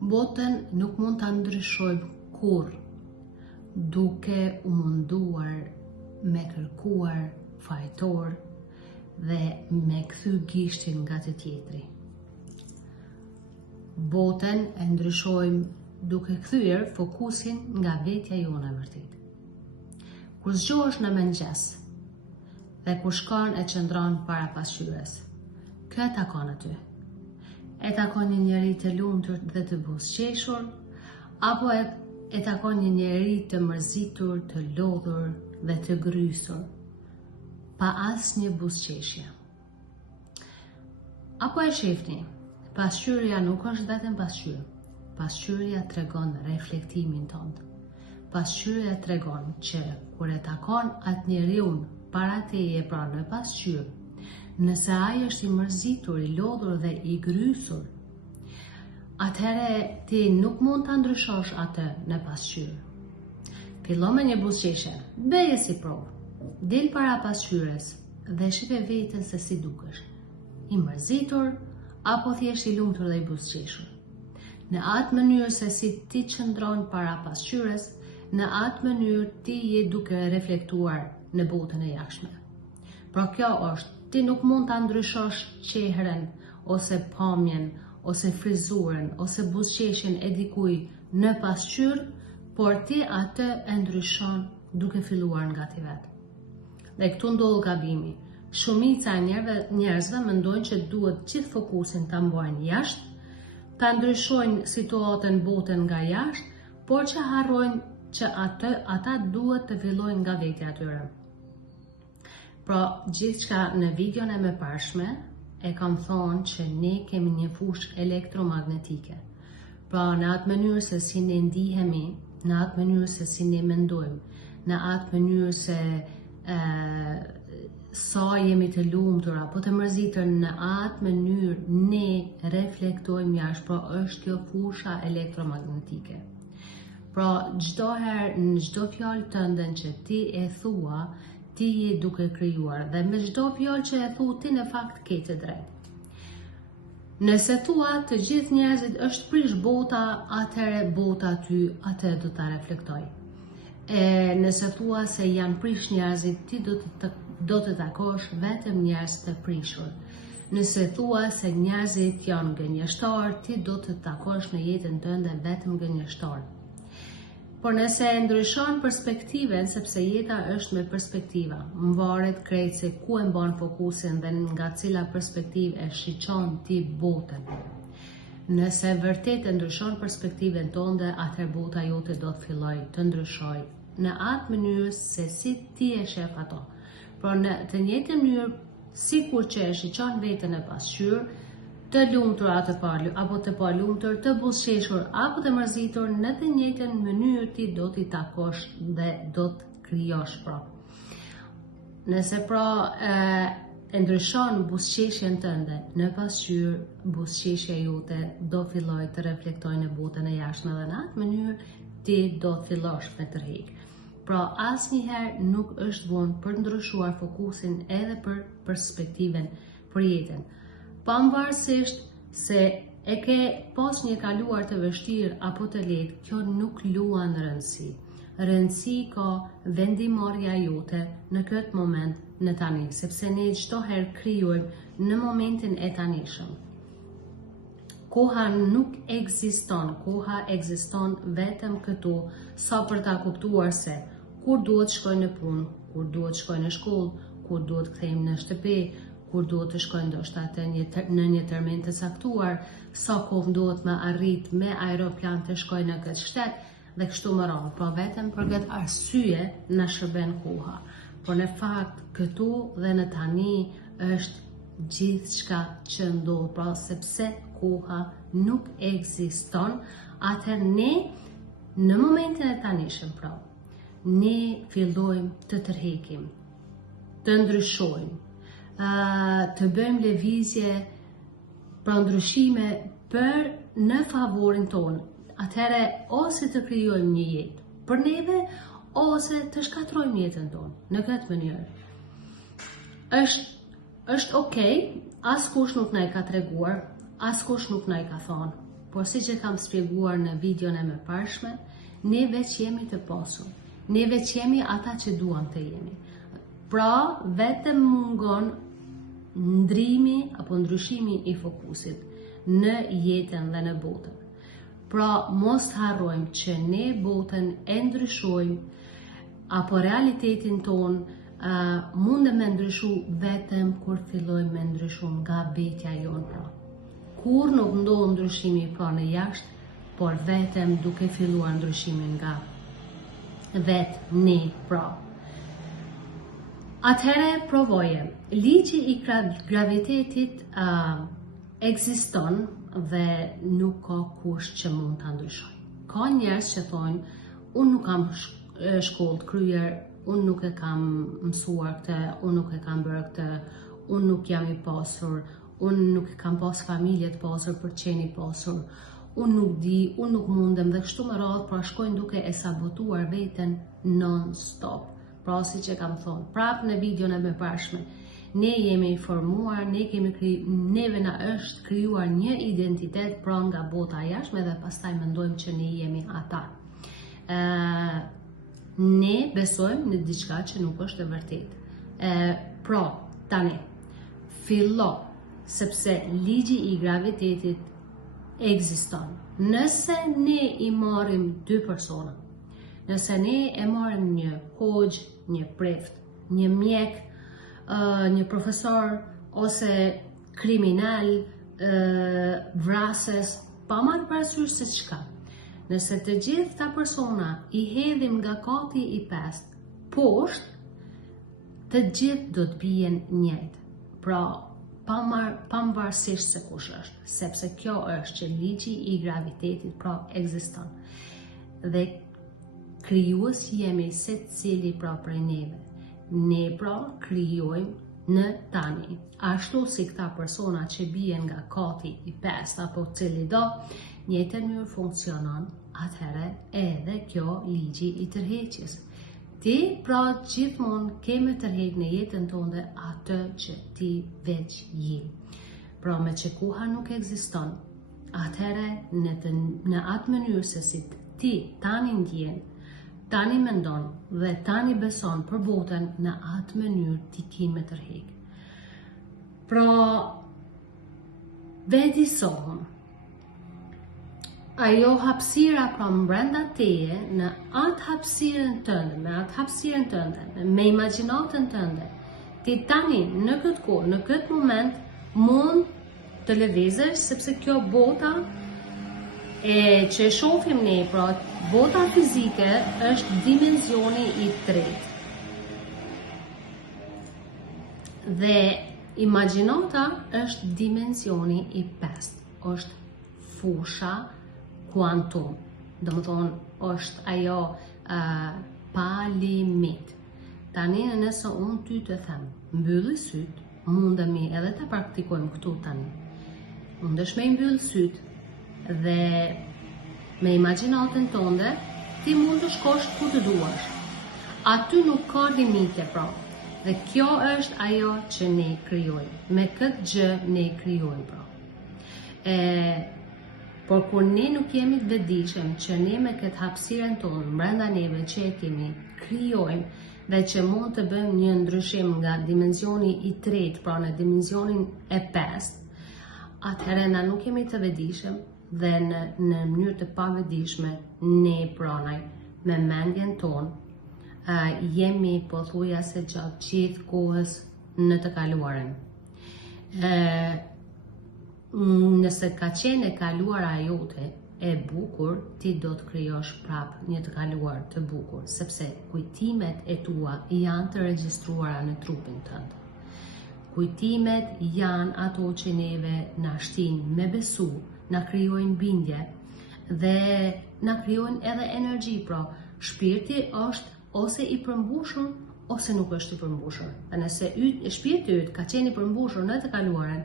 Botën nuk mund ta ndryshojmë kurrë duke u munduar me kërkuar fajtor dhe me kthy gishtin nga të tjetri. Botën e ndryshojmë duke kthyer fokusin nga vetja jone vërtet. Kur zgjohesh në mëngjes dhe kur shkon e qëndron para pasqyres, kë e takon aty? E takon një njeri të lumtur dhe të buzëqeshur, apo e takon një njeri të mërzitur, të lodhur dhe të grysur, pa asnjë buzëqeshje? Apo e shihni, pasqyrja nuk është vetëm pasqyrë. Pasqyrja tregon reflektimin tonë. Pasqyrja tregon që kur e takon atë njeriu para teje, pra në pasqyrë, nëse ai është i mërzitur, i lodhur dhe i grysur, atëherë ti nuk mund ta ndryshosh atë në pasqyrë. Fillo me një buzëqeshje, bëje si provë. Del para pasqyres dhe shife veten se si dukesh. I mërzitur apo thjesht i lumtur dhe i buzëqeshur. Në atë mënyrë se si ti qëndron para pasqyres, në atë mënyrë ti je duke reflektuar në botën e jashtme. Pra kjo është, ti nuk mund ta ndryshosh qehrën, ose pamjen, ose frizurën, ose buzëqeshjen e dikujt në pasqyrë, por ti atë e ndryshon duke filluar nga ti vetë. Dhe këtu ndodh gabimi. Shumica e njerëzve mendojnë që duhet gjithë fokusin ta mbajnë jashtë, ta ndryshojnë situatën botën nga jashtë, por që harrojnë që ata duhet të fillojnë nga vetja e tyre. Pra, gjithçka në videon e mëparshme e kam thonë që ne kemi një fushë elektromagnetike. Pra, në atë mënyrë se si ne ndihemi, në atë mënyrë se si ne mendojmë, në atë mënyrë se sa jemi të lumtur apo të mërzitur, në atë mënyrë ne reflektojmë jashtë, pra është kjo fusha elektromagnetike. Pra, çdo herë në çdo fjalë tënde që ti e thua, ti je duke krijuar, dhe me çdo fjalë që e thu ti në fakt ke të drejtë. Nëse thua të gjithë njerëzit është prish bota, atëherë bota ty atë do ta reflektoj. Nëse thua se janë prish njerëzit, ti do të takosh vetëm njerëz të prishur. Nëse thua se njerëzit janë gënjeshtar, ti do të takosh në jetën tënde vetëm gënjeshtar. Por nëse e ndryshon perspektiven, sepse jeta është me perspektiva, mvaret krejt se ku e mban fokusin dhe nga cila perspektiv e shiqon ti botën. Nëse vërtet e ndryshon perspektiven tënde, atëherë bota jote do të filloj të ndryshoj në atë mënyrë se si ti e shef ato. Por në të njëjtën mënyrë, sikur që e shiqon veten në pasqyrë, të lumtur apo të palumtur, të buzëqeshur apo të mërzitur, në të njëjtën mënyrë ti do t'i takosh dhe do të krijosh pra. Nëse pra e ndryshon buzëqeshjen tënde në pasqyrë, buzëqeshja jote do filloj të reflektojë në botën e jashtme dhe në atë mënyrë ti do të fillosh me tërheq. Pra asnjëherë nuk është vonë për të ndryshuar fokusin edhe për perspektiven për jetën. Pavarësisht se e ke pas një kaluar të vështirë apo të lehtë, kjo nuk luan rëndësi. Rëndësi ka vendimarrja jote në këtë moment në tani, sepse ne çdo herë krijojmë në momentin e tanishëm. Koha nuk ekziston, koha ekziston vetëm këtu, sa për ta kuptuar se kur duhet shkoj në punë, kur duhet shkoj në shkollë, kur duhet kthejmë në shtëpi, kur duhet të shkojnë ndoshta në një termin të caktuar, sa kohë duhet me arrit me aeroplan të shkojnë në këtë shtet dhe kështu më radhë. Po vetëm për këtë arsye na shërben koha. Por në fakt këtu dhe në tani është gjithçka që ndodh, pra sepse koha nuk ekziston, atëherë ne në momentin e tanishëm, pra ne fillojmë të tërheqim, të ndryshojmë, të bëjmë lëvizje për ndryshime për në favorin tonë. Atëherë ose të krijojmë një jetë për neve, ose të shkatrojmë jetën tonë në këtë mënyrë. Është okay, askush nuk na e ka treguar, askush nuk na e ka thonë. por si që kam shpjeguar në videon e mëparshme, ne veç jemi të pasur. Ne veç jemi ata që duam të jemi. Pra, vetëm mungon ndrimi apo ndryshimi i fokusit në jetën dhe në botën. Pra, mos harrojmë që ne botën e ndryshojmë apo realitetin ton mundem me ndryshu vetëm kur fillojmë me ndryshu nga betja jonë pra. Kur nuk ndodh ndryshimi pra në jashtë, por vetëm duke filluar ndryshimin nga vetë ne pra. Atëhere provoje, ligji i gravitetit ekziston dhe nuk ka kush që mund të ndryshoj. Ka njerëz që thonë, unë nuk kam shkollë të kryer, unë nuk e kam mësuar këtë, unë nuk e kam bërë këtë, unë nuk jam i pasur, unë nuk kam pas familje të pasur për qeni pasur, unë nuk di, unë nuk mundem dhe kështu më radhë, pra shkojnë duke e sabotuar veten non-stop. Pra si që kam thonë, prapë në videon e mëparshme, ne jemi informuar, neve na është krijuar një identitet pra nga bota jashtme dhe pastaj mendojmë që ne jemi ata. Ne besojmë në diçka që nuk është e vërtetë. Pra, tani, fillo, sepse ligji i gravitetit ekziston. Nëse ne i marrim dy persona, nëse ne e marrim një hoxh, një preft, një mjek, një profesor ose kriminal, vrasës, pa marrë parasysh se çka. Nëse të gjithë ta persona i hedhim nga kati i 5 poshtë, të gjithë do të bien njëjtë. Pra, pavarësisht se kush është, sepse kjo është që ligji i gravitetit pra ekziston. Dhe krijues jemi secili pra prej neve. Ne pra krijojmë në tani. Ashtu si këta persona që bien nga kati i 5 apo cili do, njëjtën mënyrë funksionon, atëherë edhe kjo ligji i tërheqjes. Ti pra gjithmonë keme tërheq në jetën tënde atë që ti veç je. Pra me që kuha nuk ekziston, atëherë në atë mënyrë se si ti tani ndjen, tani mendon dhe tani beson për botën, në atë mënyrë ti kime tërheq. Pra, vedisohëm, ajo hapësira pra brenda teje, në atë hapësirën tënde, me atë hapësirën tënde, me imagjinatën tënde, ti tani në këtë kohë, në këtë moment, mund të lëvizësh, sepse kjo bota e që shohim ne, pra bota fizike është dimensioni i 3. Dhe imagjinata është dimensioni i 5. Është fusha kuantum. Do më thonë, është ajo pa limit. Tani nëse unë ty të them, mbylli syt, mundemi edhe të praktikojmë këtu tani. Mundesh me mbyll syt dhe me imagjinatën tënde, ti mund të shkosh ku të duash. Aty nuk ka limite pra. Dhe kjo është ajo që ne krijojmë. Me këtë gjë ne krijojmë pra. Por kur ne nuk jemi të vetëdijshëm që ne me këtë hapësirën tonë brenda neve që e kemi krijojmë dhe që mund të bëjmë një ndryshim nga dimensioni i 3 pra në dimensionin e 5, atëherë na nuk jemi të vetëdijshëm dhe në mënyrë të pavetëdijshme ne pranaj me mendjen tonë jemi pothuajse gjatë gjithë kohës në të kaluarën. Nëse ka qenë e kaluara jote e bukur, ti do të krijosh prap një të kaluar të bukur, sepse kujtimet e tua janë të regjistruara në trupin tënd. Kujtimet janë ato që neve na shtin me besu, na krijojnë bindje dhe na krijojnë edhe energji, pra shpirti është ose i përmbushur ose nuk është i përmbushur. Dhe nëse shpirti yt ka qenë i përmbushur në të kaluarën,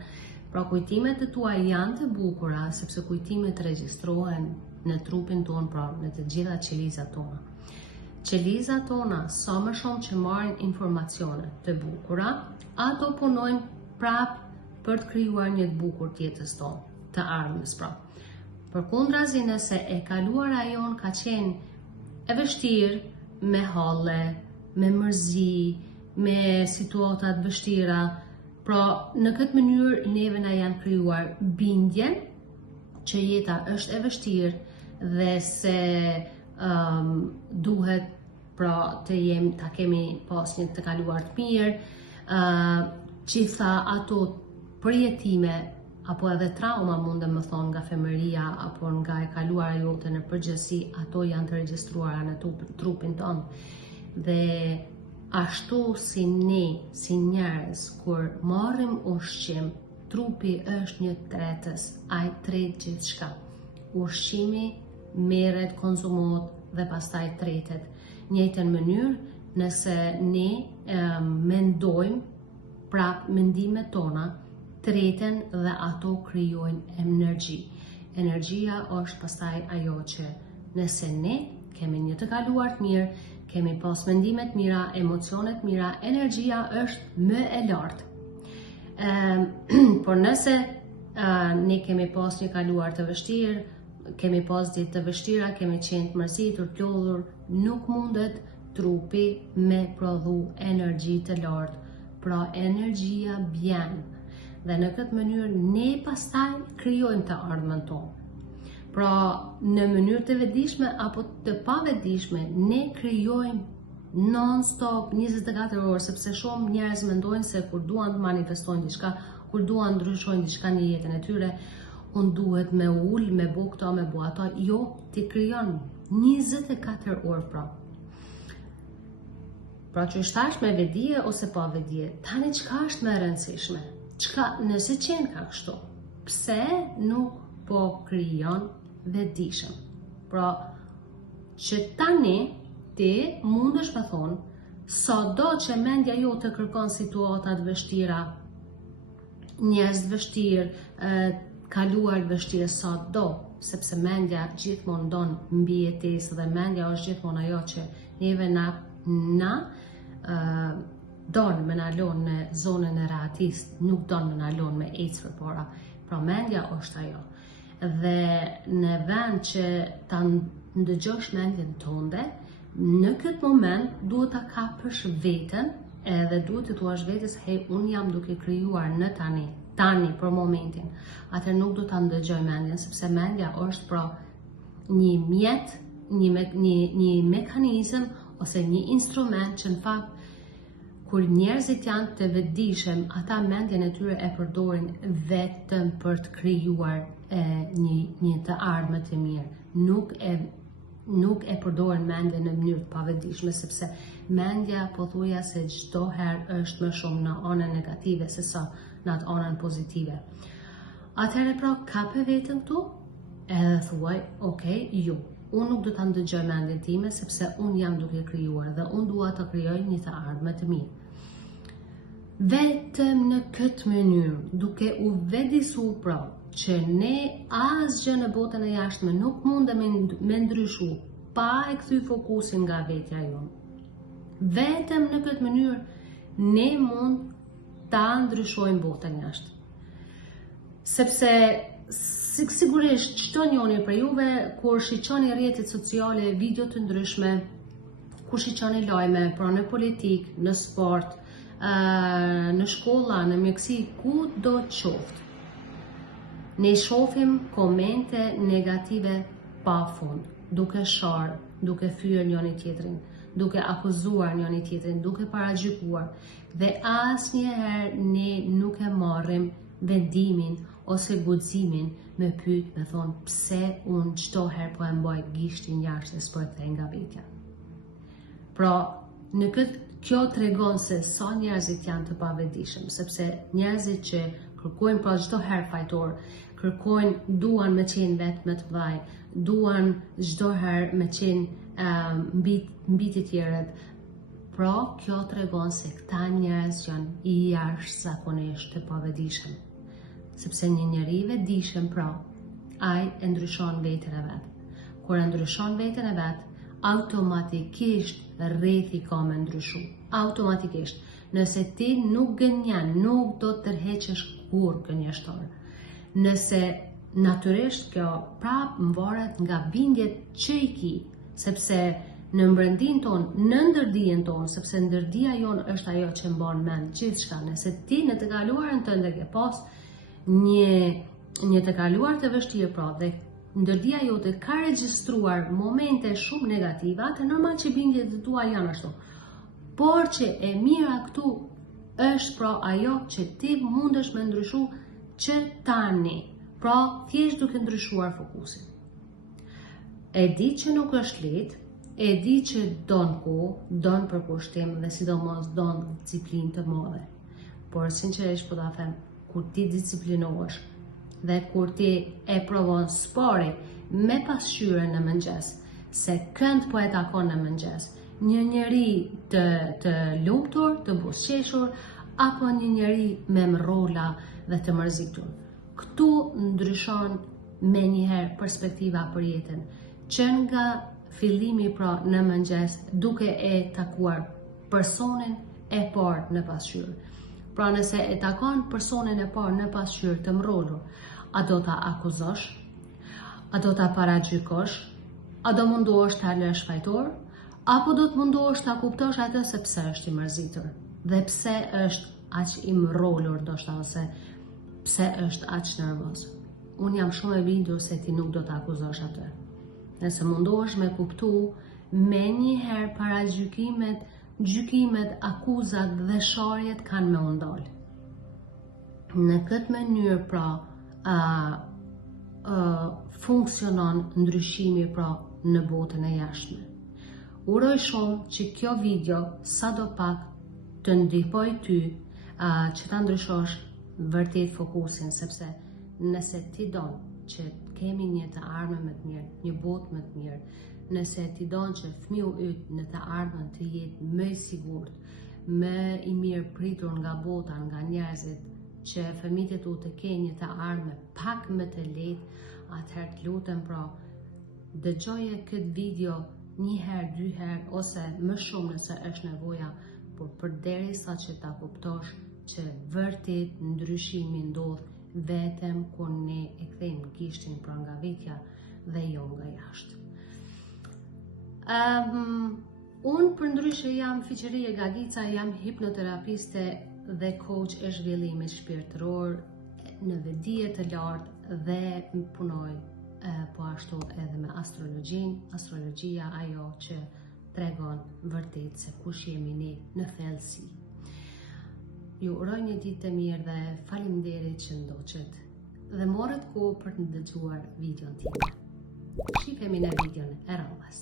pra kujtimet e tua janë të bukura, sepse kujtimet regjistrohen në trupin tonë, pra në të gjitha qelizat tona. Qelizat tona, sa më shumë që marrin informacione të bukura, ato punojnë prap për të krijuar një të bukur tjetës tonë, të ardhmes pra. Përkundrazi nëse e kaluara jon ka qenë e vështirë, me halle, me mërzi, me situatat vështira, pra në këtë mënyrë neve na janë krijuar bindjen që jeta është e vështirë dhe se duhet pra ta kemi pas një të kaluar të mirë, gjitha ato përjetime apo edhe trauma mundem më thonë nga femëria apo nga e kaluara jote në përgjithësi, ato janë të regjistruara në trupin tonë. Dhe ashtu si ne, si njerëz, kur marrim ushqim, trupi është një tretës, ai tret gjithçka. Ushqimi merret, konsumohet dhe pastaj tretet. Njëjtën mënyrë, nëse ne mendojmë, prap mendimet tona treten dhe ato krijojnë energji. Energjia është pastaj ajo që nëse ne kemi një të kaluar të mirë, kemi pas mendimet mira, emocionet mira, energjia është më e lartë. Por nëse ne kemi pas një kaluar të vështirë, kemi pas ditë të vështira, kemi qenë të mërzitur, të lodhur, nuk mundet trupi me prodhu energji të lartë. Pra energjia bjen. Dhe në këtë mënyrë ne pastaj krijojmë të ardhmen tonë. Pra në mënyrë të vetëdijshme apo të pavetëdijshme, ne krijojmë non-stop 24 orë, sepse shumë njerëz mendojnë se kur duan të manifestojnë diçka, kur duan të ndryshojnë diçka në jetën e tyre, unë duhet me ul, me bo këto, me bo ato. Jo, ti krijon 24 orë pra. Pra që është tash me vedije ose pa vedije, tani çka është më e rëndësishme? Nëse qenë ka kështu, pse nuk po krijon vetëdijshëm? Pra, që tani ti mundesh me thonë, sado që mendja jo të kërkon situatat vështira, njerëz vështirë, kaluar vështirë, sado, sepse mendja gjithmonë don mbi jetesë dhe mendja është gjithmonë ajo që neve na donë me nalon në zonën e rahatis, nuk donë me nalon me ecë përpara. Pra mendja është ajo. Dhe në vend që ta ndëgjosh mendjen tënde, në këtë moment duhet ta kapësh veten edhe duhet të thuash vetes, hey, unë jam duke krijuar në tani për momentin. Atëherë nuk do ta ndëgjoj mendjen, sepse mendja është pra një mjet, një mekanizëm ose një instrument që në fakt kur njerëzit janë të vetëdijshëm, ata mendjen e tyre e përdorin vetëm për të krijuar një të ardhme të mirë. Nuk e përdorin mendjen në mënyrë të pavetëdijshme, sepse mendja pothuajse çdo herë është më shumë në anën negative se sa në atë anën pozitive. Atëherë pra kape veten këtu edhe thuaj, okay, jo, unë nuk do ta ndëgjoj mendjen time sepse unë jam duke krijuar dhe unë dua të krijoj një të ardhme të mirë. Vetëm në këtë mënyrë, duke u vetëdijsuar pra që ne asgjë në botën e jashtme nuk mundem me ndryshu pa e kthy fokusin nga vetja jonë. Vetëm në këtë mënyrë ne mund ta ndryshojmë botën jashtë. Sepse sigurisht çdo njëri për juve kur shiqoni rrjetet sociale, video të ndryshme, kur shiqoni lajme, pra në politik, në sport, në shkolla, në mjekësi, ku do të qoftë. Ne shohim komente negative pa fund, duke sharë, duke fyer njëri tjetrin, duke akuzuar njëri tjetrin, duke paragjykuar, dhe asnjëherë ne nuk e marrim vendimin ose guximin me pyet, me thonë pse unë çdo herë po e mbaj gishtin jashtë s'po e thej nga vetja. Pra, kjo tregon se sa njerëzit janë të pavetëdijshëm, sepse njerëzit që kërkojnë pra çdo herë fajtor, duan me qenë vetë me të vaj, duan çdo herë me qenë mbi të tjerët. Pra, kjo tregon se këta njerëz janë jashtëzakonisht të pavetëdijshëm. Sepse një njeri i vetëdijshëm pra, ai e ndryshon veten e vet. Kur e ndryshon veten e vet, automatikisht rrethi ka me ndryshu. Automatikisht. Nëse ti nuk gënjen, nuk do të tërheqesh kur gënjeshtor. Nëse natyrisht kjo prap mvaret nga bindjet që i ki, sepse në mbrëndin ton, në ndërdijen ton, sepse ndërdia jon është ajo që mban mend gjithçka. Nëse ti në të kaluarën tënde ke pas një të kaluar të vështirë, pra dhe ndërdia jote ka regjistruar momente shumë negative, atë normal që bindjet e tua janë ashtu. Por që e mira këtu është pra ajo që ti mundesh me ndryshu që tani, pra thjesht duke ndryshuar fokusin. E di që nuk është lehtë, e di që don kohë, don përkushtim dhe sidomos don disiplinë të madhe. Por sinqerisht po ta them, kur ti disiplinohesh dhe kur ti e provon spori me pasqyrë në mëngjes, se kënd po e takon në mëngjes, një njeri të lumtur, të buzëqeshur, apo një njeri me mrolla dhe të mërzitur. Këtu ndryshon me njëherë perspektiva për jetën, që nga fillimi pra në mëngjes duke e takuar personin e parë në pasqyrë. Pra nëse e takon personin e parë në pasqyrë të mrollur, a do ta akuzosh, a do ta paragjykosh, a do mundohesh ta lësh fajtor, apo do të mundohesh ta kuptosh atë se pse është i mërzitur dhe pse është aq i mrollur ndoshta ose pse është aq nervoz. Unë jam shumë e bindur se ti nuk do ta akuzosh atë. Nëse mundohesh me kuptu, me njëherë paragjykimet, gjykimet, akuzat dhe sharjet kanë me undalë. Në këtë mënyrë pra funksionon ndryshimi pra në botën e jashtme. Uroj shumë që kjo video sado pak të ndihmoj ty që ta ndryshosh vërtet fokusin, sepse nëse ti don që kemi një të ardhmen më të mirë, një botë më të mirë, nëse ti don që fëmiu yt në të ardhmen të jetë më i sigurt, më i mirë pritur nga bota, nga njerëzit, që fëmijët e tu të kenë një të ardhmen pak më të lehtë, atëherë të lutem pra, dëgjoje këtë video një herë, dy herë ose më shumë nëse është nevoja, por përderisa që ta kuptosh që vërtet ndryshimi ndodh vetëm kur ne e kthejmë gishtin pra nga vetja dhe jo nga jashtë. Unë për ndryshe jam Fiqerie Gagica, jam hipnoterapiste dhe coach e zhvillimit shpirtëror në vedije të lartë dhe punoj po ashtu edhe me astrologjin. Astrologjia ajo që tregon vërtet se kush jemi ne në thellësi. Ju uroj një ditë të mirë dhe faleminderit që ndoqët dhe morët kohë për të dëgjuar videon tim. Shihemi në videon e radhës.